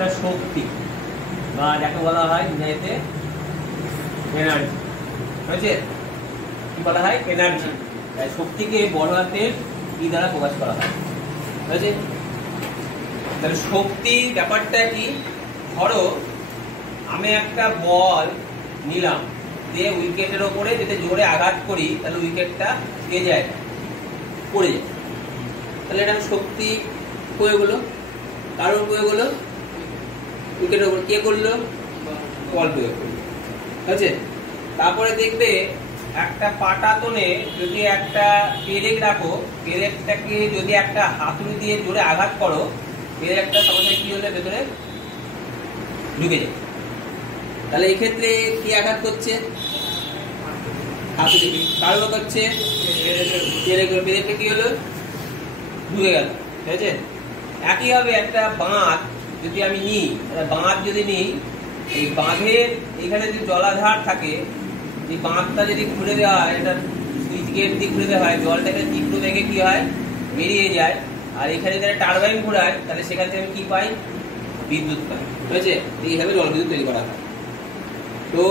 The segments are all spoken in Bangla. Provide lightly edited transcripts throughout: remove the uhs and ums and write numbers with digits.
একটা শক্তি বা যাকে বলা হয় ইংরেজিতে এনার্জি, হয়েছে? কি বলা হয়? এনার্জি। শক্তিকে বড় হাতের ই দ্বারা প্রকাশ করা হয়, হয়েছে? তাহলে শক্তি ব্যাপারটা কি? ধরো আমি একটা বল নিলাম, দিয়ে উইকেটের ওপরে যদি জোরে আঘাত করি তাহলে উইকেটটা দিয়ে যায়, পড়ে যায়। তাহলে এটা শক্তি প্রয়োগ হলো, কারোর প্রয়োগ হলো, উইকেটের ওপর কে করলো? বল প্রয়োগ করলো, আছে? তারপরে দেখবে একটা পাটাতনে যদি একটা পেরেক রাখো, পেরেকটাকে যদি একটা হাতুড়ি দিয়ে জোরে আঘাত করো, পেরেকটা সঙ্গে কি হলে ভেতরে ঢুকে যায়। তাহলে এক্ষেত্রে কি আঘাত করছে? হাতুড়ি। কারো করছে পেরেকটা কি হলো? ঢুকে গেল, ঠিক আছে? একইভাবে একটা বাঁধ যদি আমি নিই, বাঁধ যদি নিই, এই বাঁধের এখানে যদি জলাধার থাকে, এই বাঁধটা যদি খুলে দেওয়া হয়, এটা সুইচ গেট দিয়ে খুলে দেওয়া হয়, জলটাকে তীব্র বেগে কি হয়? বেরিয়ে যায়। আর এখানে যদি টারবাইন ঘোরায় তাহলে সেখান থেকে আমি কি পাই? বিদ্যুৎ পাই, হয়েছে? এইভাবে জলবিদ্যুৎ তৈরি করা হয়। তো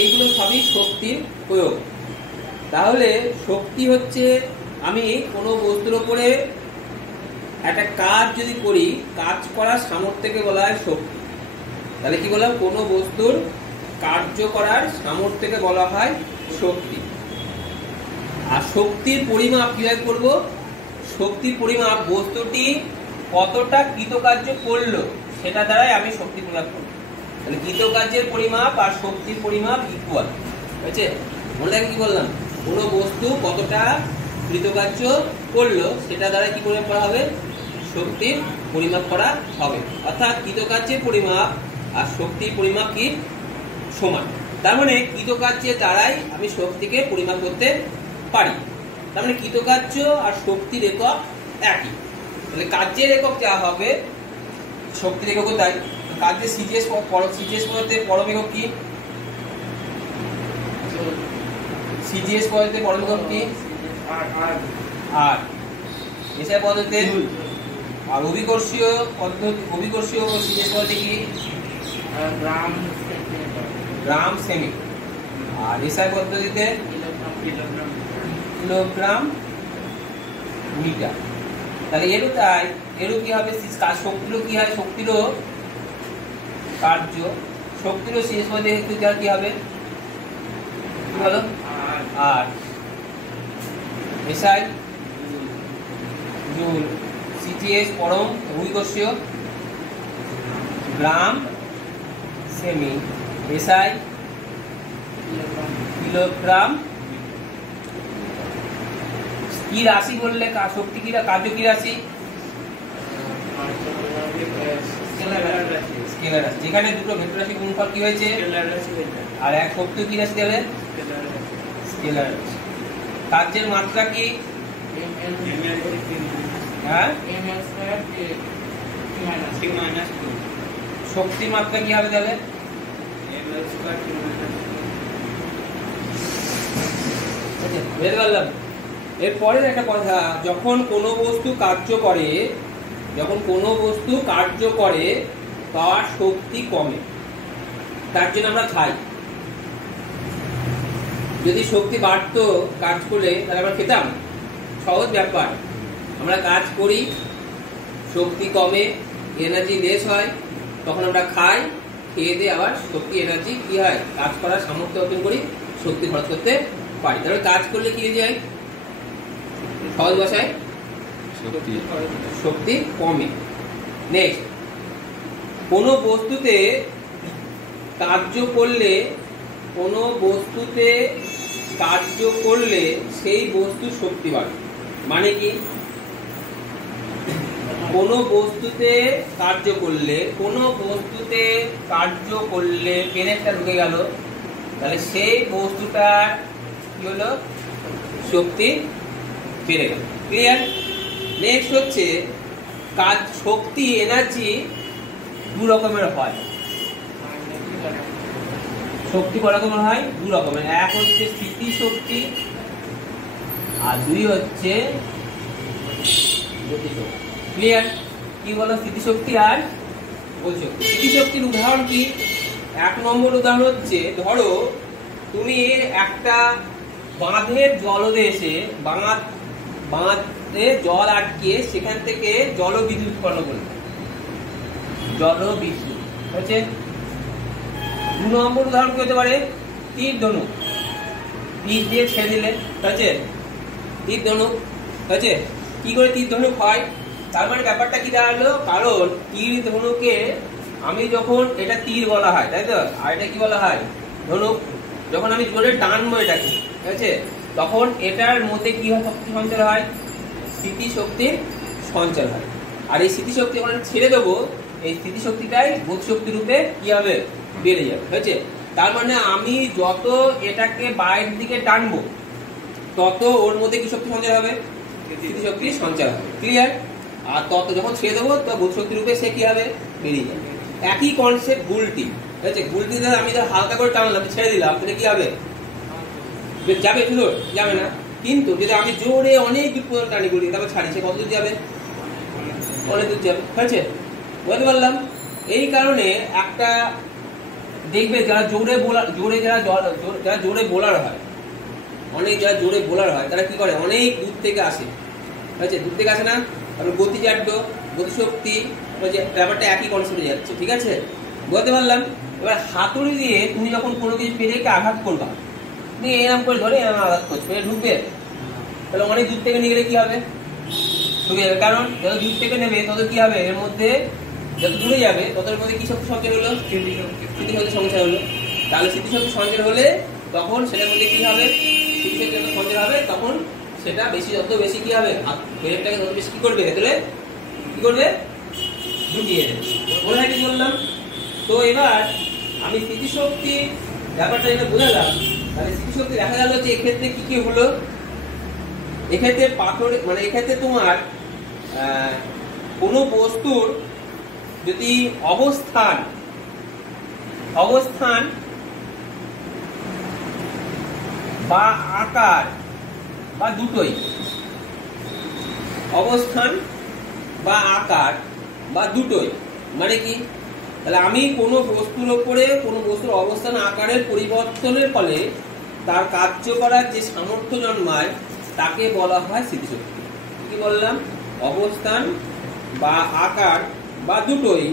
এইগুলো সবই শক্তির প্রয়োগ। তাহলে শক্তি হচ্ছে আমি কোনো বস্তুর উপরে একটা কাজ যদি করি, কাজ করার সামর্থ্যকে বলা হয় শক্তি। তাহলে কি বললাম? কোনো বস্তুর কার্য করার সামর্থ্যকে বলা হয় শক্তি। আর শক্তির পরিমাপ কিভাবে করব? শক্তির পরিমাপ বস্তুটি কতটা কৃতকার্য করলো সেটা দ্বারাই আমি শক্তি পরিমাপ করব। তাহলে কৃতকার্যের পরিমাপ আর শক্তির পরিমাপ ইকুয়াল, হয়েছে? মনে রাখি কি বললাম? কোনো বস্তু কতটা কৃতকার্য করলো সেটা দ্বারা কি পরিমাপ করা হবে? শক্তির পরিমাপ করা হবে। অর্থাৎ কৃতকার্যের পরিমাপ আর শক্তির পরিমাপ কি সমান। তার মানে কৃতকার্যের দ্বারাই আমি শক্তিকে পরিমাপ করতে পারি। তার মানে কৃতকার্য আর শক্তির একক একই। তাহলে কার্যের একক যা হবে শক্তির এককও তাই। কার্যের সিজিএস পদার্থের পরম একক কি? সিজিএস পদার্থের পরম একক কি? আর এসআই পদ্ধতিতে আর অভিকর্ষীয় সিজিএস পদ্ধতি কি? গ্রাম সেমি। আর এসআই পদ্ধতিতে কিলোগ্রাম মিটার। তাহলে এরও তাই, এরও কি হবে? শক্তিরও কি হয়? শক্তিরও কার্য, শক্তিরও শেষ পদে কি হবে? বলো? আর এসআই জুল, সিজিএস পরম অভিকর্ষীয়, গ্রাম সেমি, এসআই কিলোগ্রাম। কি রাশি বললে? শক্তি কি কার্য কি রাশি? স্কেলার রাশি। যেখানে দুটো ভেক্টর রাশি গুণফল কি হয়েছে? আর এক শক্তি কি রাশি দেবে? স্কেলার রাশি। কার্যের মাত্রা কি? হ্যাঁ, শক্তির মাত্রা কি হবে তাহলে? বুঝতে পারলাম? এরপরের একটা কথা, যখন কোনো বস্তু কার্য করে তার শক্তি কমে, তার জন্য আমরা খাই। যদি শক্তি বাড়তো কাজ করলে তাহলে আমরা খেতাম? সহজ ব্যাপার। আমরা কাজ করি, শক্তি কমে, এনার্জি লেস হয়, তখন আমরা খাই, খেয়ে দিয়ে আবার শক্তি এনার্জি কি হয়? কাজ করার সামর্থ্য অর্জন করি, শক্তি খরচ করতে পারি। তাহলে কাজ করলে কি হয়ে যায়? সহজ ভাষায় শক্তি কমে। নেক্সট, কোনো বস্তুতে কার্য করলে সেই বস্তুর শক্তি বাড়ে। মানে কি? কোনো বস্তুতে কার্য করলে পেরেকটা ঢুকে গেল, তাহলে সেই বস্তুটার কি হলো? শক্তি বেড়ে গেল। ক্লিয়ার? নেক্সট হচ্ছে শক্তি, এনার্জি দু রকমের হয়। শক্তি কয় রকমের হয়? দু রকমের। এক হচ্ছে স্থিতি শক্তি আর দুই হচ্ছে গতি শক্তি। ক্লিয়ার? কি বলো? স্থিতি শক্তি আর বলছো স্মৃতিশক্তির উদাহরণ কি? 1 নম্বর উদাহরণ হচ্ছে, ধরো তুমি একটা বাঁধের জলদেশে বাঁধে জল আটকে সেখান থেকে জলবিদ্যুৎ উৎপন্ন করলে, জলবিদ্যুৎ হচ্ছে। 2 নম্বর উদাহরণ কি হতে পারে? তীর ধনুক, তীর দিয়ে ছেড়ে দিলে, ঠিক আছে, তীর ধনুক, ঠিক আছে। কি করে তীর ধনুক হয়? তার মানে ব্যাপারটা কি দাঁড়ালো, কারণ তীর ধনুকে আমি যখন, এটা তীর বলা হয় তাই তো, আর এটা কি বলা হয়? ধনুক। যখন আমি জোরে টানবো এটাকে, ঠিক আছে, তখন এটার মধ্যে কি হয়? শক্তি সঞ্চার হয়, স্মৃতিশক্তির সঞ্চার হয়। আর এই স্মৃতিশক্তি যখন ছেড়ে দেবো, এই স্মৃতিশক্তিটাই বোধশক্তি রূপে কি হবে? বেড়ে যাবে, ঠিক আছে। তার মানে আমি যত এটাকে বাইরের দিকে টানবো তত ওর মধ্যে কি শক্তি সঞ্চার হবে? স্মৃতিশক্তির সঞ্চার হবে, ক্লিয়ার। আর তত যখন ছেড়ে দেবো তো বোধশক্তি রূপে সে কি হবে? বেরিয়ে যাবে। একই কনসেপ্ট গুলটি, ঠিক আছে। গুলটি ধর আমি ধর হালকা করে টানলাম, ছেড়ে দিলাম, তাহলে কি হবে? যাবে, শুধু যাবে না। কিন্তু যদি আমি জোরে অনেক দূর পর্যন্ত টানি গুলি, তারপর ছাড়ি, সে কত দূর যাবে? অনেক দূর যাবে, ঠিক আছে, বুঝতে পারলাম। এই কারণে একটা দেখবে যারা জোরে বোলার, যারা জোরে বোলার হয়, অনেক যারা জোরে বোলার হয় তারা কি করে? অনেক দূর থেকে আসে, ঠিক আছে, দূর থেকে আসে না। তারপর গতিজাড্য, গতিশক্তি, ব্যাপারটা একই কনসেপ্টে যাচ্ছে, ঠিক আছে, বুঝতে পারলাম। এবার হাতুড়ি দিয়ে তুমি যখন কোনো কিছু পেরেকে আঘাত করবা, তুমি এরকম করে ধরে এরকম আঘাত করছো, এটা ঢুকবে, তাহলে অনেক দূর থেকে নিয়ে গেলে কি হবে? ঢুকে যাবে। কারণ যত দূর থেকে নেবে তত কি হবে? এর মধ্যে যত দূরে যাবে তত এর মধ্যে কি শক্তি সঞ্চার হলো? স্মৃতিশক্তি সঞ্চার হলো। তাহলে স্মৃতিশক্তি সঞ্চার হলে তখন সেটার মধ্যে কি হবে? স্মৃতিশক্তি যত সঞ্চার হবে তখন সেটা বেশি, যত বেশি কি হবে? ব্রেকটাকে তত বেশি কি করবে? ভেতরে কি করবে? ঢুকিয়ে দেবে। বলে কি বললাম? তো এবার আমি স্মৃতিশক্তি ব্যাপারটা এটা বোঝালাম। তাহলে স্মৃতিশক্তি দেখা গেল যে এক্ষেত্রে কি কি হলো? এক্ষেত্রে পাথর, মানে এক্ষেত্রে তোমার কোনো বস্তুর যদি অবস্থান বা আকার বা দুটোই, অবস্থান বা আকার বা দুটোই, মানে কি? তাহলে আমি কোনো বস্তুর উপরে কোনো বস্তুর অবস্থান আকারের পরিবর্তনের ফলে তার কার্য করার যে সামর্থ্য জন্মায় তাকে বলা হয় স্মৃতিশক্তি। কি বললাম? অবস্থান বা আকার বা দুটোই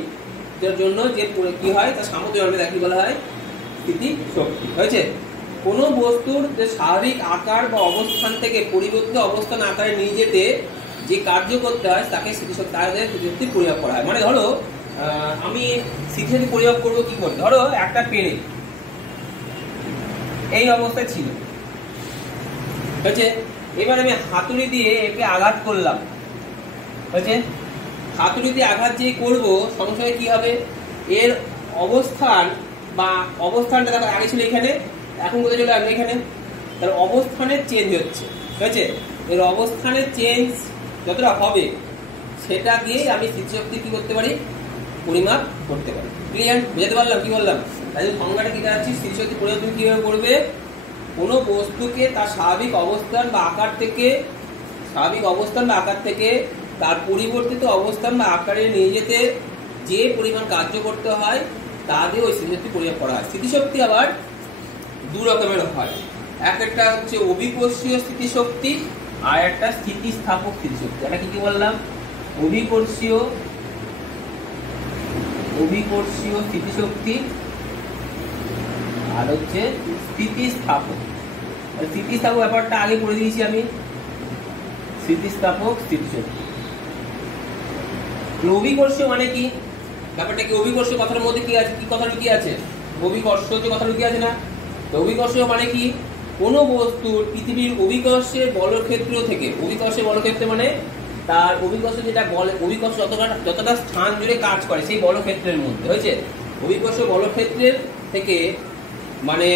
যার জন্য যে কি হয় তার সামর্থ্য জন্মে তাকে বলা হয় স্মৃতিশক্তি, হয়েছে। কোনো বস্তুর যে স্বাভাবিক আকার বা অবস্থান থেকে পরিবর্তিত অবস্থান আকারে নিয়ে যেতে যে কার্য করতে হয় তাকে স্মৃতিশক্তি, তাদের স্মৃতিশক্তি পরিমাপ করা হয়। মানে ধরো আমি স্মৃতিশক্তি পরিমাপ করবো কি করে? ধরো একটা পেনে এই অবস্থায় ছিল, হয়েছে। এবার আমি হাতুড়ি দিয়ে একে আঘাত করলাম, হয়েছে। হাতুড়ি দিয়ে আঘাত যে করবো সংশয়ে কি হবে? এর অবস্থান বা অবস্থানটা দেখো আগে ছিল এখানে, এখন কোথায় চলে আসবে? এখানে। তার অবস্থানের চেঞ্জ হচ্ছে, ঠিক আছে। এর অবস্থানের চেঞ্জ যতটা হবে সেটা দিয়েই আমি স্মৃতিশক্তি কি করতে পারি? পরিমাপ করতে পারি, ক্লিয়ার? বুঝতে পারলাম কি বললাম? তাই সংজ্ঞাটা কি দাঁড়াচ্ছে? স্মৃতিশক্তি পরিমাপ তুমি কিভাবে করবে? কোনো বস্তুকে তার স্বাভাবিক অবস্থান বা আকার থেকে তার পরিবর্তিত অবস্থান বা আকারে নিয়ে যেতে যে পরিমাণ কার্য করতে হয় তা দিয়ে ওই স্মৃতিশক্তি পরিমাপ করা হয়। স্মৃতিশক্তি আবার দু রকমের হয়, একটা হচ্ছে অভিকর্ষীয় স্মৃতিশক্তি আর একটা স্থিতিস্থাপক স্মৃতিশক্তি। এটা কি বললাম? অভিকর্ষীয় স্মৃতিশক্তি আর হচ্ছে স্থিতিস্থাপক। স্থিতিস্থাপক ব্যাপারটা আগে পড়ে দিয়েছি আমি, স্থিতিস্থাপক স্মৃতিশক্তি। অভিকর্ষীয় মানে কি? ব্যাপারটা কি? অভিকর্ষীয় কথার মধ্যে কি আছে? কি কথা লুকিয়ে আছে? অভিকর্ষজ কথা লুকিয়ে আছে না? তো অভিকর্ষীয় মানে কি? কোনো বস্তুর পৃথিবীর অভিকর্ষের বলক্ষেত্র থেকে, অভিকর্ষের বলক্ষেত্র মানে তার অভিকর্ষ যেটা বলে, অভিকর্ষ যতটা স্থান জুড়ে কাজ করে সেই বলক্ষেত্রের মধ্যে, হয়েছে। অভিকর্ষ বলক্ষেত্রের থেকে মানে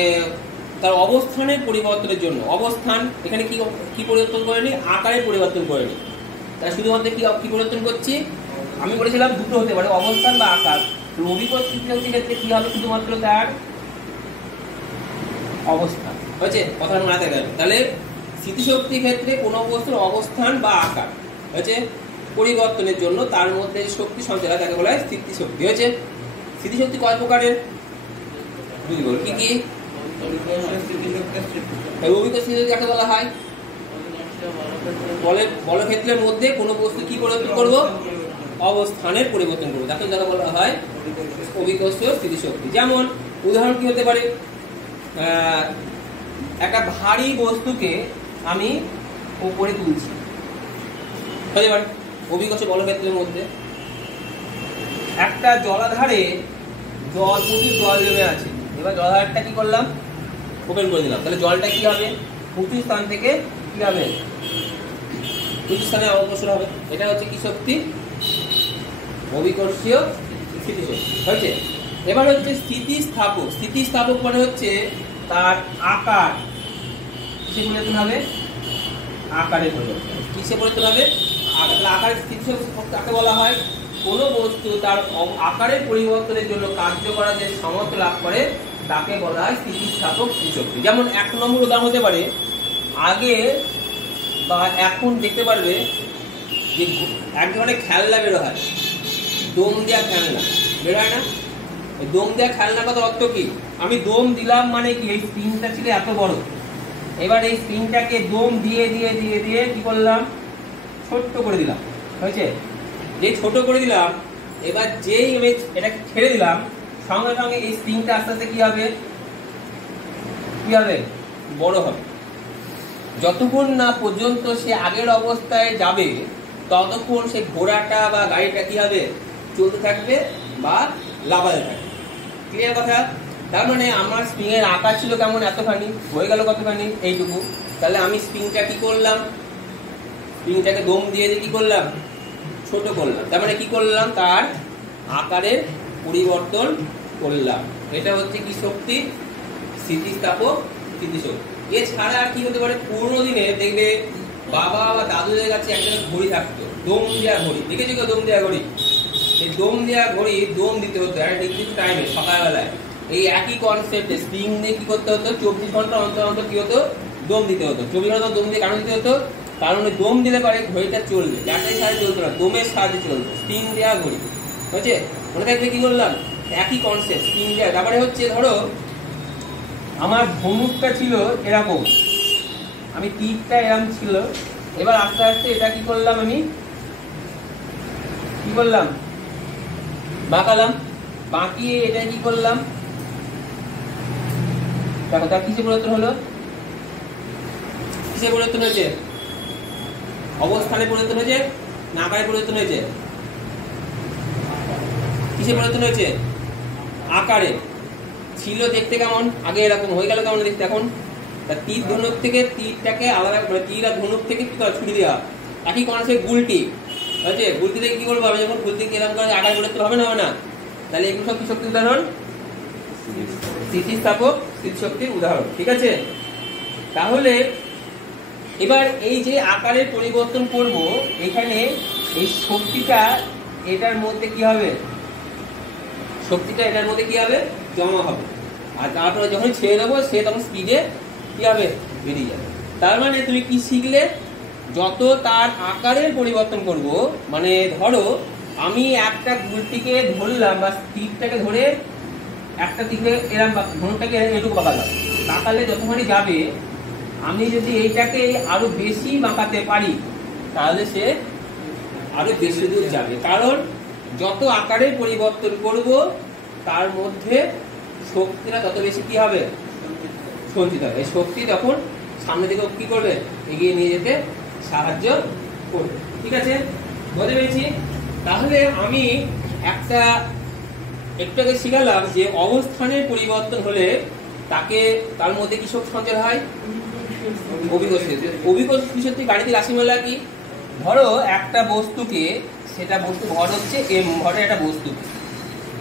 তার অবস্থানের পরিবর্তনের জন্য, অবস্থান এখানে কি পরিবর্তন করেনি? আকারের পরিবর্তন করেনি। তাহলে শুধুমাত্র কি পরিবর্তন করছি? আমি বলেছিলাম দুটো হতে পারে, অবস্থান বা আকার। অভিকর্ষ স্মৃতিশক্তির ক্ষেত্রে কি হবে? শুধুমাত্র তার অবস্থান, হয়েছে। কথার মাথায় গেল। তাহলে স্মৃতিশক্তির ক্ষেত্রে কোনো বস্তুর অবস্থান বা আকার, হয়েছে। পরিবর্তনের জন্য তার মধ্যে শক্তি সঞ্চার হয় তাকে বলা হয় স্থিতিশক্তি। হয়েছে? স্থিতিশক্তি কয় প্রকারের? দুই প্রকার। কি কি? অভিকর্ষ স্থিতিশক্তি কাকে বলা হয়? বলক্ষেত্রের মধ্যে কোনো বস্তু কি পরিবর্তন করব? অবস্থানের পরিবর্তন করবো, তাকে যারা বলা হয় অভিকর্ষ স্থিতিশক্তি। যেমন উদাহরণ কি হতে পারে? একটা ভারী বস্তুকে আমি উপরে তুলছি, হতে পারে অভিকর্ষ বলক্ষেত্রের মধ্যে। একটা জলাধারে প্রচুর জল জমে আছে, এবার জলাধারটা কি করলাম? ওপেন করে দিলাম, তাহলে জলটা কি হবে? উঁচু স্থান থেকে কি হবে? উঁচু স্থানে অগ্রসর হবে। এটা হচ্ছে কি শক্তি? অভিকর্ষীয় স্থিতিশক্তি। হয়েছে? এবার হচ্ছে স্থিতিস্থাপক। স্থিতিস্থাপক মানে হচ্ছে তার আকার কিসে পরিবর্তন হবে? আকারে পরিবর্তন। কিসে পরিবর্তন হবে? আকারের স্থিতিশক্তি কাকে বলা হয়? কোনো বস্তু তার আকারের পরিবর্তনের জন্য কার্য করার যে সামর্থ্য লাভ করে তাকে বলা হয় স্থিতিস্থাপক স্থিতিশক্তি। যেমন 1 নম্বর উদাহরণ হতে পারে, আগে বা এখন দেখতে পারবে যে এক ধরনের খেলনা বের হয়, দম দেওয়া খেলনা বের হয় না? দম দেওয়া খেলনা কথা অর্থ কি? আমি দম দিলাম মানে কি, এই স্প্রিংটা ছিল এত বড়, এবার এই স্প্রিংটাকে দম দিয়ে দিয়ে দিয়ে দিয়ে কি করলাম? ছোট্ট করে দিলাম। হয়েছে? যে ছোট করে দিলাম, এবার যেই আমি এটা ছেড়ে দিলাম সঙ্গে সঙ্গে এই স্প্রিংটা আস্তে আস্তে কি হবে? কি হবে? বড় হবে। যতক্ষণ না পর্যন্ত সে আগের অবস্থায় যাবে ততক্ষণ সে ঘোড়াটা বা গাড়িটা কি হবে? চলতে থাকবে বা লাফাতে থাকবে। ক্লিয়ার কথা? তার মানে আমার স্প্রিং এর আকার ছিল কেমন? এতখানি, হয়ে গেল কতখানি? এইটুকু। তাহলে আমি স্প্রিংটা কি করলাম? স্প্রিংটাকে দম দিয়ে কি করলাম? ছোট করলাম। তার মানে কি করলাম? তার আকারের পরিবর্তন করলাম। এটা হচ্ছে কি শক্তি? স্থিতিস্থাপক স্থিতিশক্তি। এছাড়া আর কি হতে পারে? পুরোনো দিনে দেখবে বাবা বা দাদুদের কাছে একটা ঘড়ি থাকতো, দম দেওয়া ঘড়ি। দেখেছি কেউ দম দেওয়া ঘড়ি? এই দম দেওয়া ঘড়ি দম দিতে হতো একটা নির্দিষ্ট টাইমে, সকালবেলায়। এই একই কনসেপ্টে স্প্রিং দিয়ে কি করতে হতো? 24 ঘন্টা অন্তর অন্তর কি হতো? দম দিতে হতো। 24 ঘন্টা দম দিয়ে কারণ দিতে হতো, কারণ দম দিলে পারে ঘড়িটা চলবে, ব্যাটারির সাহায্যে চলতো না, দমের সাহায্যে চলতো। স্প্রিং দেওয়া ঘড়ি। হচ্ছে? মনে থাকবে কি করলাম? একই কনসেপ্ট, স্প্রিং দেওয়া। তারপরে হচ্ছে ধরো আমার ধনুকটা ছিল এরকম, আমি তীরটা এরকম ছিল, এবার আস্তে আস্তে এটা কি করলাম? আমি কি করলাম? বাঁকালাম। বাঁকিয়ে এটা কি করলাম? দেখো তার কিসে পরিবর্তন হলো? কিসে পরিবর্তন হয়েছে? অবস্থানে পরিবর্তন হয়েছে না আকারে পরিবর্তন হয়েছে? কিসে পরিবর্তন হয়েছে? আকারে। ছিল দেখতে কেমন? আগে এরকম, হয়ে গেল কেমন দেখতে এখন? তীর ধনুক থেকে তীরটাকে আলাদা, মানে তীর আর ধনুক থেকে কি করে ছুটি দেওয়া। একই কনসেপ্ট গুলটি। হচ্ছে? গুলটি থেকে কি করবো? আমি যখন গুলটি এরকম করে আকার পরিবর্তন হবে না? হবে না? তাহলে এগুলো সব কি শক্তির উদাহরণ? স্থিতিস্থাপক স্থিতিশক্তির উদাহরণ। ঠিক আছে? তাহলে এবার এই যে আকারের পরিবর্তন করব, এখানে এই শক্তিটা এটার মধ্যে কি হবে? শক্তিটা এটার মধ্যে কি হবে? জমা হবে। আর তারপরে যখন ছেড়ে দেবো সে তখন স্পিডে কি হবে? বেরিয়ে যাবে। তার মানে তুমি কি শিখলে? যত তার আকারের পরিবর্তন করব, মানে ধরো আমি একটা গুলটিকে ধরলাম বা তীরটাকে ধরে একটা দিকে এরকম ধনুটাকে এটুকু বাঁকালাম, বাঁকালে যতখানি যাবে, আমি যদি এইটাকে আরো বেশি বাঁকাতে পারি তাহলে সে আরো বেশি দূর যাবে। কারণ যত আকারের পরিবর্তন করব তার মধ্যে শক্তিটা তত বেশি কি হবে? সঞ্চিত হবে। এই শক্তি তখন সামনের দিকে কি করবে? এগিয়ে নিয়ে যেতে সাহায্য করবে। ঠিক আছে? বুঝতে পেরেছি? তাহলে আমি একটা একটু আগে শিখালাম যে অবস্থানের পরিবর্তন হলে তার মধ্যে কি শক্তি সঞ্চার হয়? অভিকর্ষ। অভিকর্ষ স্থিতিশক্তি গাণিতিক রাশিমালা কি? ধরো একটা বস্তুকে, সেটা বস্তু ভর হচ্ছে m, ভরের একটা বস্তু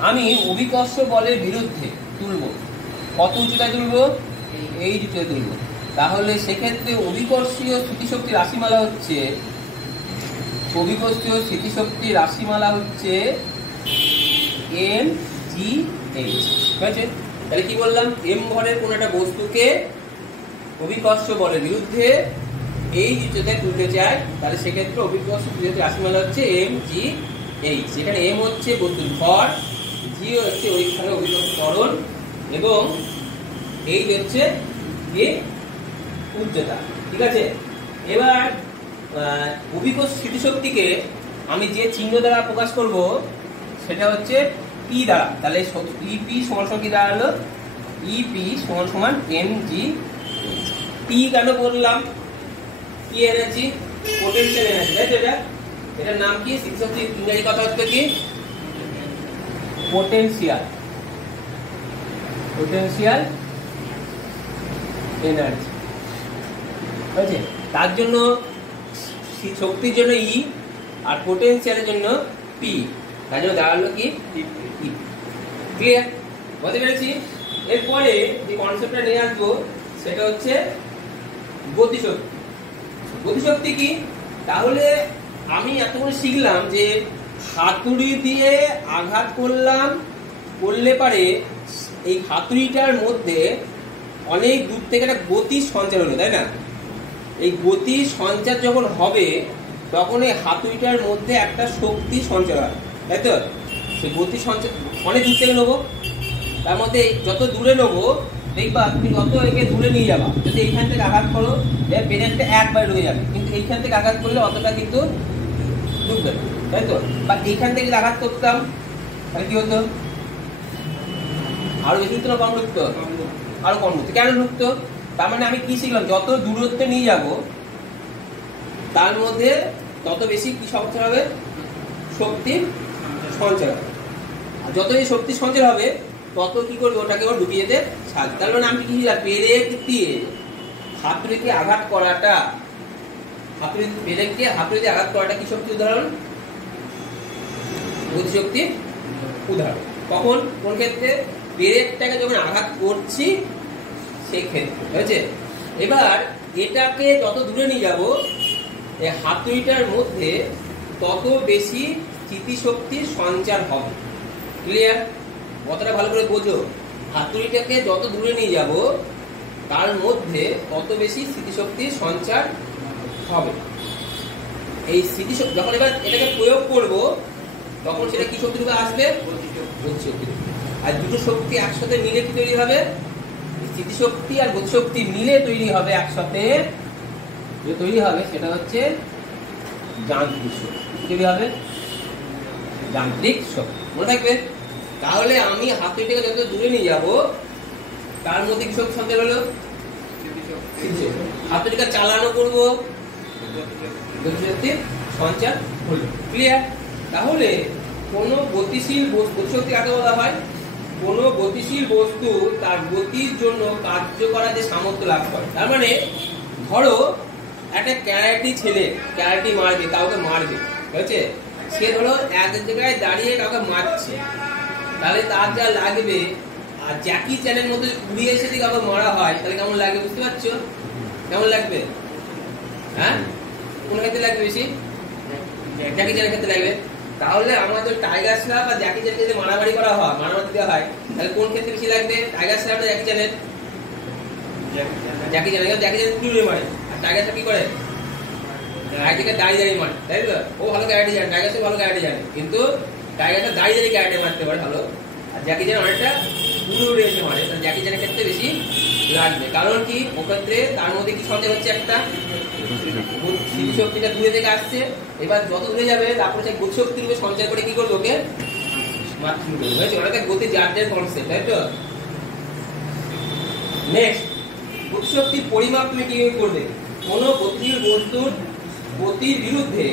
আমি অভিকর্ষ বলের বিরুদ্ধে তুলব। কত উচ্চতায় তুলব? এই উচ্চতায় তুলব। তাহলে সেক্ষেত্রে অভিকর্ষীয় স্থিতিশক্তি রাশিমালা হচ্ছে, অভিকর্ষীয় স্থিতিশক্তি রাশিমালা হচ্ছে mgh। ঠিক আছে? তাহলে কি বললাম? m ভরের কোন একটা বস্তুকে অভিকর্ষ বলের বিরুদ্ধে এই যদি তুলতে চাই তাহলে সেক্ষেত্রে অভিকর্ষ যেহেতু রাশিমালা হচ্ছে এম জি এইচ, সেখানে এম হচ্ছে বস্তুর ভর, জি হচ্ছে ওইখানে অভিকর্ষ ত্বরণ এবং এইচ হচ্ছে কি উচ্চতা। ঠিক আছে, এবার অভিকর্ষ স্থিতিশক্তিকে আমি যে চিহ্ন দ্বারা প্রকাশ করব সেটা হচ্ছে পি দ্বারা। তাহলে ইপি সমান সমান কি দাঁড়ালো, ইপি সমান সমান এম জি। পি কেন বললাম, কি এনেছি, পোটেনশিয়াল এনার্জি, তাই তো? এটার নাম কি, স্থিতিশক্তি ইংরেজি কথা হচ্ছে কি পোটেনশিয়াল, পোটেনশিয়াল এনার্জি। ঠিক আছে, তার জন্য শক্তির জন্য ই আর পোটেনশিয়ালের জন্য পি, তার জন্য দাঁড়ালো কি ক্লিয়ার, বুঝতে পেরেছি? এরপরে যে কনসেপ্টটা নিয়ে আসবো সেটা হচ্ছে গতিশক্তি। গতিশক্তি কি, তাহলে আমি এতক্ষণ শিখলাম যে হাতুড়ি দিয়ে আঘাত করলে পারে এই হাতুড়িটার মধ্যে অনেক দূর থেকে একটা গতির সঞ্চার হলো, তাই না? এই গতির সঞ্চার যখন হবে তখন এই হাতুড়িটার মধ্যে একটা শক্তি সঞ্চার হয়, তাই তো? সেই গতি সঞ্চার অনেক দূর থেকে নেবো, তার মধ্যে যত দূরে নেবো দেখবা তুমি যত একে দূরে নিয়ে যাবা। যদি এইখান থেকে আঘাত করো পেরেন্টটা একবার ঢুকে যাবে, কিন্তু এইখান থেকে আঘাত করলে অতটা কিন্তু ঢুকবে না, তাই তো? বা এইখান থেকে আঘাত করতাম তাহলে কি হতো, আরো বেশি ঢুকতো না কম ঢুকতো? আরো কম ঢুকতো। কেন ঢুকতো? তার মানে আমি কি শিখলাম, যত দূরত্বে নিয়ে যাব তার মধ্যে তত বেশি কি সঞ্চার হবে, শক্তি সঞ্চার হবে। আর যত এই শক্তি সঞ্চার হবে তত কি করবে, ওটাকে ওর ঢুকিয়ে যেতে ছাড়বে। তার মানে আমি কি শিখলাম, পেরেক দিয়ে হাতুড়িকে আঘাত করাটা, পেরেককে হাতুড়ি দিয়ে আঘাত করাটা কি শক্তি উদাহরণ, গতিশক্তির উদাহরণ। কখন, কোন ক্ষেত্রে, পেরেকটাকে যখন আঘাত করছি সেই ক্ষেত্রে, হয়েছে? এবার এটাকে যত দূরে নিয়ে যাব এই হাতুড়িটার মধ্যে তত বেশি স্থিতিশক্তির সঞ্চার হবে। ক্লিয়ার? কথাটা ভালো করে বোঝো, হাতুড়িটাকে যত দূরে নিয়ে যাব তার মধ্যে তত বেশি স্থিতিশক্তির সঞ্চার হবে। এই স্থিতিশক্তি যখন এবার এটাকে প্রয়োগ করব তখন সেটা কি শক্তি রূপে আসবে, গতিশক্তি। আর দুটো শক্তি একসাথে মিলে কি তৈরি হবে, স্থিতিশক্তি আর গতিশক্তি মিলে তৈরি হবে একসাথে, যে তৈরি হবে সেটা হচ্ছে যান্ত্রিক শক্তি। তৈরি হবে যান্ত্রিক শক্তি, মনে থাকবে? তাহলে আমি হাতুড়িটাকে যত দূরে নিয়ে যাব তার মধ্যে কি শক্তি সঞ্চার হলো, হাতুড়িটা চালানো করব গতিশক্তির সঞ্চার হলো। ক্লিয়ার? তাহলে কোন গতিশীল গতিশক্তি কাকে বলা হয়, কোন গতিশীল বস্তু তার গতির জন্য কার্য করার যে সামর্থ্য লাভ করে। তার মানে ধরো একটা ক্যারাটি ছেলে ক্যারাটি মারবে, কাউকে মারবে, ঠিক আছে? সে ধরো এক জায়গায় দাঁড়িয়ে কাউকে মারছে, তাহলে তার যা লাগবে, আর জ্যাকি চ্যানের মধ্যে উড়িয়ে এসে যদি কাউকে মারা হয় তাহলে কেমন লাগবে, বুঝতে পারছো? কেমন লাগবে? হ্যাঁ, কোন ক্ষেত্রে লাগবে বেশি, জ্যাকি চ্যানের ক্ষেত্রে লাগবে। তাহলে আমাদের টাইগার শ্রফ আর জ্যাকি চ্যানকে যদি মারামারি করা হয়, মারামারি দেওয়া হয়, তাহলে কোন ক্ষেত্রে বেশি লাগবে, টাইগার শ্রফ না জ্যাকি চ্যানের? জ্যাকি চ্যান। জ্যাকি চ্যান উড়ে মারে আর টাইগার শ্রফ কি করে, একদিকে দাঁড়িয়ে দাঁড়িয়ে মারে, তাই তো? ও ভালো ক্যারাটে জানে, টাইগার শ্রফ ভালো ক্যারাটে জানে, কিন্তু টাইগার শ্রফ দাঁড়িয়ে দাঁড়িয়ে ক্যারাটে মারতে পারে ভালো, আর জ্যাকি চ্যান অনেকটা উড়ে উড়ে এসে মারে। জ্যাকি চ্যানের ক্ষেত্রে বেশি লাগবে, কারণ কি ও ক্ষেত্রে তার মধ্যে কি সঞ্চার হচ্ছে, একটা শক্তিটা দূরে থেকে আসছে। এবার যত দূরে যাবে তারপরে সেই গতিশক্তি রূপে সঞ্চার করে কি করবে, ওকে মারতে শুরু করবে। হয়েছে? ওটা গতি যার কনসেপ্ট, তাই তো? নেক্সট, গতিশক্তির পরিমাপ তুমি কিভাবে করবে? কোন গতিশীল বস্তুর গতির বিরুদ্ধে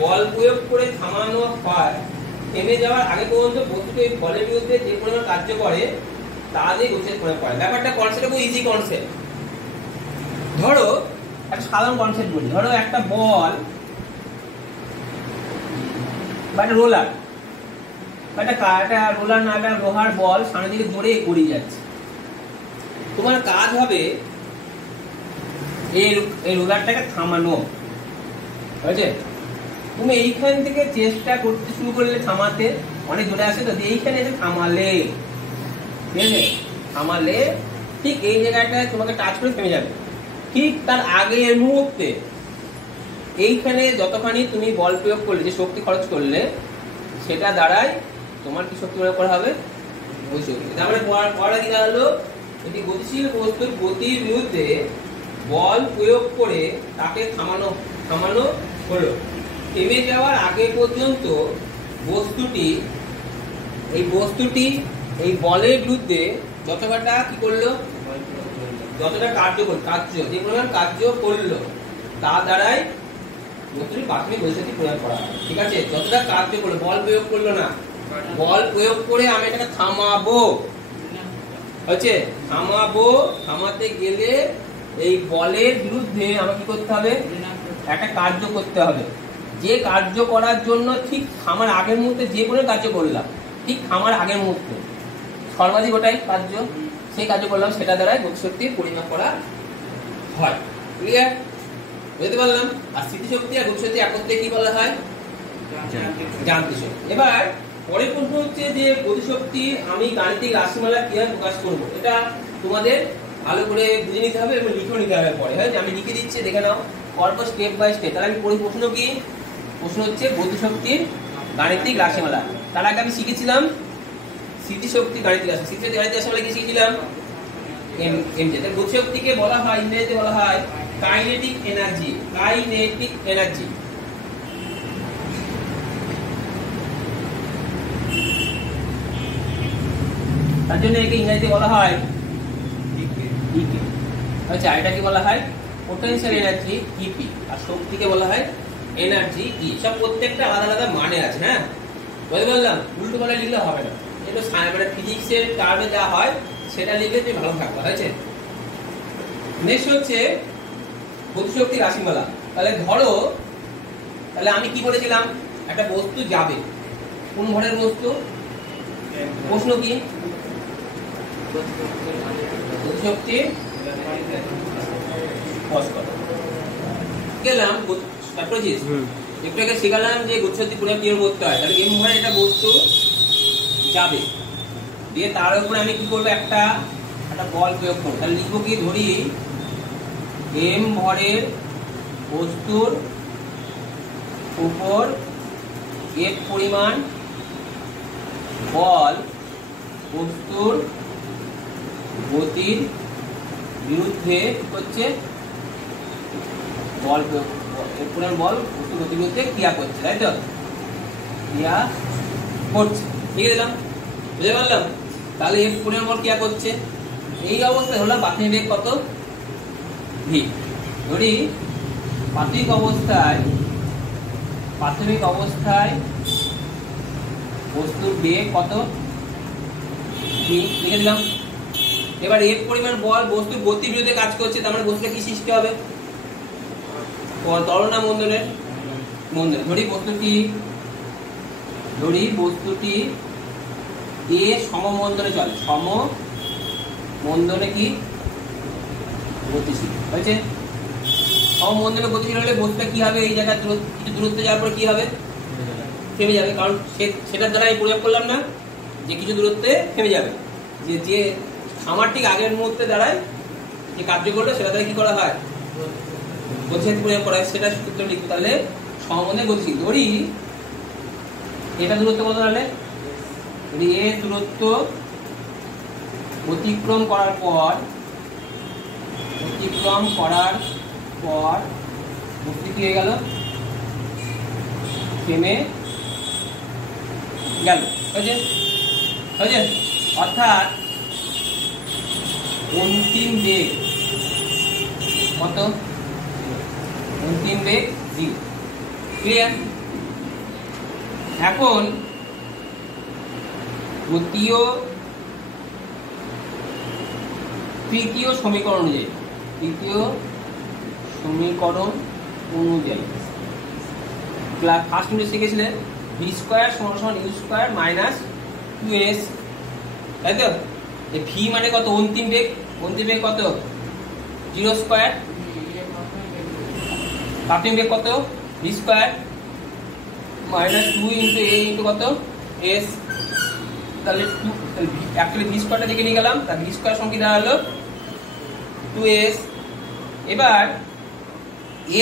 বল প্রয়োগ করে থামানো হয়, থেমে যাওয়ার আগে পর্যন্ত বস্তুটি ওই বলের বিরুদ্ধে যে পরিমাণ কার্য করে তা দিয়ে গতিশীল প্রয়োগ করে। ব্যাপারটা কনসেপ্ট খুব ইজি কনসেপ্ট। ধরো একটা সাধারণ কনসেপ্ট বলি, ধরো একটা বল বা একটা রোলার, বা একটা রোলার না, একটা লোহার বল সামনের দিকে দৌড়ে গড়িয়ে যাচ্ছে। তোমার কাজ হবে এই রোলারটাকে থামানো, বুঝেছে? তুমি এইখান থেকে চেষ্টা করতে শুরু করলে থামাতে, অনেক জোরে আসে তো, এইখানে এসে থামালে, ঠিক আছে? থামালে ঠিক এই জায়গাটায় তোমাকে টাচ করে থেমে যাবে। ঠিক তার আগের মুহূর্তে এইখানে যতখানি তুমি বল প্রয়োগ করলে, যে শক্তি খরচ করলে, সেটা দ্বারাই তোমার কি শক্তি প্রয়োগ করা হবে? গতিশক্তি। তার মানে পড়া কি দাঁড়ালো? যদি গতিশীল বস্তুর গতির বিরুদ্ধে বল প্রয়োগ করে তাকে থামানো হলো, থেমে যাওয়ার আগে পর্যন্ত বস্তুটি এই বলের বিরুদ্ধে যতটা কি করলো, যতটা কার্য যে পরিমাণ কার্য করলো, তা দ্বারাই বস্তুটির প্রাথমিক গতিশক্তি প্রয়োগ করা হয়। ঠিক আছে? যতটা কার্য করলো, বল প্রয়োগ করলো না, বল প্রয়োগ করে আমি এটাকে থামাবো, হচ্ছে থামাতে গেলে এই বলের বিরুদ্ধে আমাকে কি করতে হবে? একটা কার্য করতে হবে। যে কার্য করার জন্য ঠিক থামার আগের মুহূর্তে যে কোনো কার্য করলাম, ঠিক থামার আগের মুহূর্তে সর্বাধিক ওটাই কার্য, সেই কার্য করলাম, সেটা দ্বারাই গতিশক্তি পরিমাপ করা হয়। ক্লিয়ার? বুঝতে পারলাম? আর স্মৃতিশক্তি আর গতিশক্তি একত্রে কি বলা হয়? যান্ত্রিক শক্তি। এবার পরের প্রশ্ন হচ্ছে যে গতিশক্তি আমি গাণিতিক রাশিমালা কিভাবে প্রকাশ করব? এটা তোমাদের ভালো করে বুঝে নিতে হবে এবং লিখে নিতে হবে পরে। হ্যাঁ, আমি লিখে দিচ্ছি, দেখে নাও অল্প স্টেপ বাই স্টেপ। তাহলে আমি পড়ি প্রশ্ন কি? প্রশ্ন হচ্ছে গতিশক্তির গাণিতিক রাশিমালা। তার আগে আমি শিখেছিলাম স্মৃতিশক্তি গাণিতিক রাশি। স্মৃতিশক্তি গাণিতিক রাশিমালা কি শিখেছিলাম? এমজে। গতিশক্তিকে বলা হয়, ইংরেজিতে বলা হয় কাইনেটিক এনার্জি। তার জন্য একে ইংরেজিতে বলা হয় ইপি। আচ্ছা, এটা কি বলা হয়? Potential energy E P. আর শক্তিকে বলা হয় এনার্জি ই। সব প্রত্যেকটা আলাদা আলাদা মানে আছে। হ্যাঁ, বুঝতে পারলাম? উল্টো পাল্টা লিখলে হবে না। এটা মানে ফিজিক্সের টার্মে যা হয় সেটা লিখলে তুমি ভালো থাকবে। হয়েছে? নেক্সট হচ্ছে গতিশক্তি রাশিমালা। তাহলে ধরো, তাহলে আমি কি বলেছিলাম? একটা বস্তু যাবে, কোন ভরের বস্তু? প্রশ্ন কি? গতিশক্তি গেলাম একটু শিখালাম যে গতিশক্তি পরিমাপ কিভাবে করতে হয়। তাহলে এম ভরের একটা বস্তু যাবে, দিয়ে তার উপরে আমি কি করবো? একটা বল প্রয়োগ করবো। তাহলে লিখবো কি? ধরি এম ভরের বস্তুর উপর এফ পরিমাণ বল বস্তুর গতির বিরুদ্ধে হচ্ছে বল বল বস্তুর গতির বিরুদ্ধে ক্রিয়া করছে, তাই তো? ক্রিয়া করছে, ঠিক আছে? বুঝতে পারলাম? তাহলে এফ পরিমাণ বল ক্রিয়া করছে। এই অবস্থায় হলো প্রাথমিক বেগ কত? ভি। ধরি প্রাথমিক অবস্থায় বস্তুর বেগ কত? ভি, লিখে দিলাম। এবার এফ পরিমাণ বল বস্তুর গতির বিরুদ্ধে কাজ করছে, তার মানে বস্তুটা কি সৃষ্টি হবে? ত্বরণ না মন্দনের? মন্দন। ধরি বস্তুটি এ সমমন্দনে চলে। সমমন্দনে কি? গতিশীল। হয়েছে? সমমন্দনে গতিশীল হলে বস্তুটা কি হবে? এই জায়গায় কিছু দূরত্বে যাওয়ার পরে কি হবে? থেমে যাবে। কারণ সেটার দ্বারা আমি প্রয়োগ করলাম না যে কিছু দূরত্বে থেমে যাবে। যে আমার ঠিক আগের মুহূর্তে দাঁড়ায় যে কার্য করলো, সেটা দ্বারা কি করা হয়? গতিশক্তি প্রয়োগ করা হয়। সেটা সূত্র লিখবো। তাহলে সমমন্দনে গতিশীল। ধরি এটা দূরত্ব কত? তাহলে এ দূরত্ব অতিক্রম করার পর বস্তু কি হয়ে গেল? থেমে গেল। হয়েছে? অর্থাৎ অন্তিম বেগ কত? অন্তিম বেগ 0। ক্লিয়ার? এখন তৃতীয় সমীকরণ অনুযায়ী ফার্স্ট ইউনিট শিখেছিলে ভি স্কোয়ার সমান ইউ স্কোয়ার মাইনাস 2s, তাই তো? ভি মানে কত? অন্তিম বেগ কত? 0 স্কোয়ার। প্রাথমিক বেগ কত? ভি স্কোয়ার মাইনাস 2 ইন্টু এ ইন্টু কত? এস। তাহলে অ্যাকচুয়ালি ভি স্কোয়ারটা দেখে নিয়ে গেলাম। তার ভি স্কোয়ার সমান কি দাঁড়ালো? 2s। এবার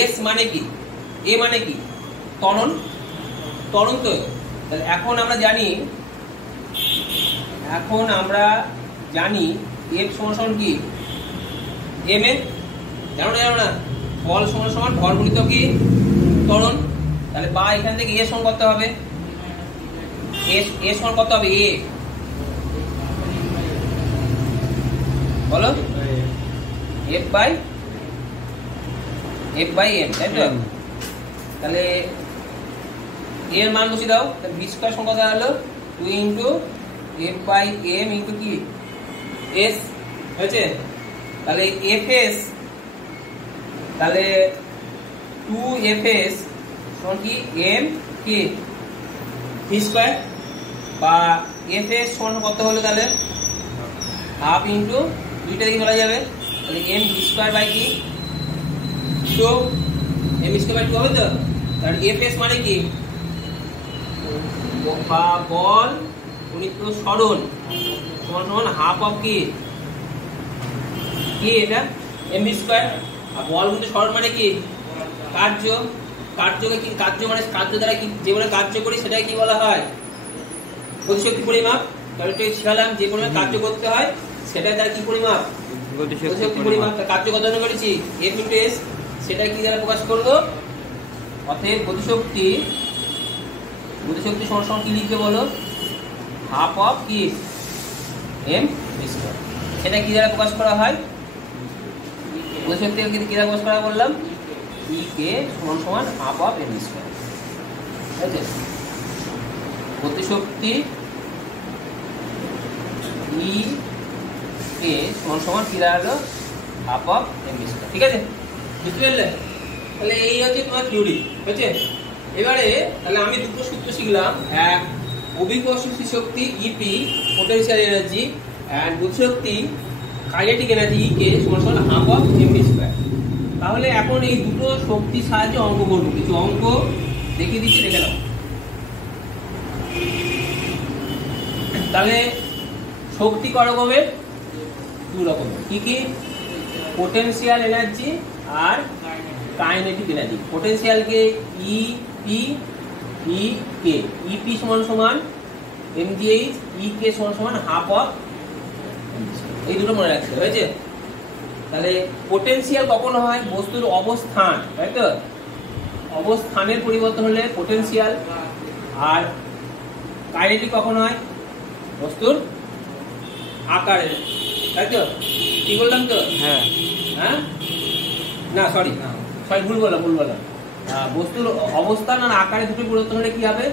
এস মানে কি? এ মানে কি ত্বরণ, ত্বরণ তো। তাহলে এখন আমরা জানি এফ সমান কি এম এ, জানো না বল সমান ভর গুণিত কি ত্বরণ। তাহলে বা এখান থেকে এ সমান করতে হবে, এ সমান কত হবে এ বলো এফ বাই এম, তাই তো? তাহলে এর মান বসিয়ে দাও, বি স্কয়ার সমান কত হলো 2 into F by M into কি এস হয়েছে। তাহলে এফ এস, তাহলে 2 এফ এস সমান কি এম কি ভি স্কয়ার, বা এফ এস সমান কত হলো তাহলে হাফ ইনটু দুইটা দিকে বলা যাবে, তাহলে এম ভি স্কয়ার বাই কি 2, এম স্কয়ার বাই 2 হবে তো। তাহলে এফ এস মানে কি বা বল গুণিত সরণ সমান হাফ অফ কি এটা এম ভি স্কয়ার, আর বল গুণিত সরণ মানে কি কার্য, কার্য মানে কার্য দ্বারা কি যে বলে কার্য করি সেটাই কি বলা হয় গতিশক্তি পরিমাপ। তাহলে তো শিখালাম যে কোনো কার্য করতে হয় সেটা তার কি পরিমাপ গতিশক্তি পরিমাপ। কার্য কত করেছি এফ ইনটু এস, সেটা কি দ্বারা প্রকাশ করব। অতএব গতিশক্তি সমান কি লিখবে বলো হাফ অফ কি এম ভি স্কয়ার, সেটা কি দ্বারা প্রকাশ করা হয় গতিশক্তিকে কি দ্বারা প্রকাশ করা বললাম ই কে সমান half of M V square. ঠিক আছে, গতিশক্তি ই কে সমান কি দাঁড়ালো half of M V square. ঠিক আছে, বুঝতে পারলে? তাহলে এই হচ্ছে তোমার থিওরি হচ্ছে। এবারে তাহলে আমি দুটো সূত্র শিখলাম, এক অভিকর্ষী শক্তি ইপি পোটেনশিয়াল এনার্জি এন্ড গতিশক্তি কাইনেটিক এনার্জি ই কে সমান half of M V square. তাহলে এখন এই দুটো শক্তির সাহায্যে অঙ্ক করবো, কিছু অঙ্ক দেখিয়ে দিচ্ছি, দেখে নাও। তাহলে শক্তি ক রকমের? দু রকমের। কি কি? পোটেনশিয়াল এনার্জি আর কাইনেটিক এনার্জি। পোটেনশিয়ালকে E P E K, EP সমান এমজিএইচ, ই কে সমান হাফ অফ, এই দুটো মনে রাখতে হয়েছে। তাহলে পোটেনশিয়াল কখন হয়? বস্তুর অবস্থান, তাই তো? অবস্থানের পরিবর্তন হলে পোটেনশিয়াল। আর কাইনেটিক কখন হয়? বস্তুর আকারের, তাই তো? কি বললাম তো? হ্যাঁ হ্যাঁ না সরি ভুল বললাম। বস্তুর অবস্থান আর আকারে দুটো পরিবর্তন হলে কি হবে?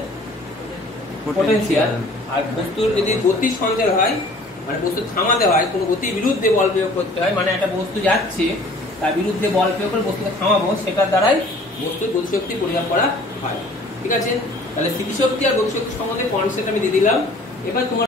পোটেনশিয়াল। আর বস্তুর যদি গতির সঞ্চার হয়, মানে বস্তু থামাতে হয়, কোনো গতির বিরুদ্ধে বল প্রয়োগ করতে হয়, মানে একটা বস্তু যাচ্ছে তার বিরুদ্ধে বল প্রয়োগ করে বস্তুকে থামাবো, সেটার দ্বারাই বস্তুর গতিশক্তি পরিমাপ করা হয়। ঠিক আছে, তাহলে স্থিতিশক্তি আর গতিশক্তি সম্বন্ধে কনসেপ্ট আমি দিয়ে দিলাম। এবার তোমার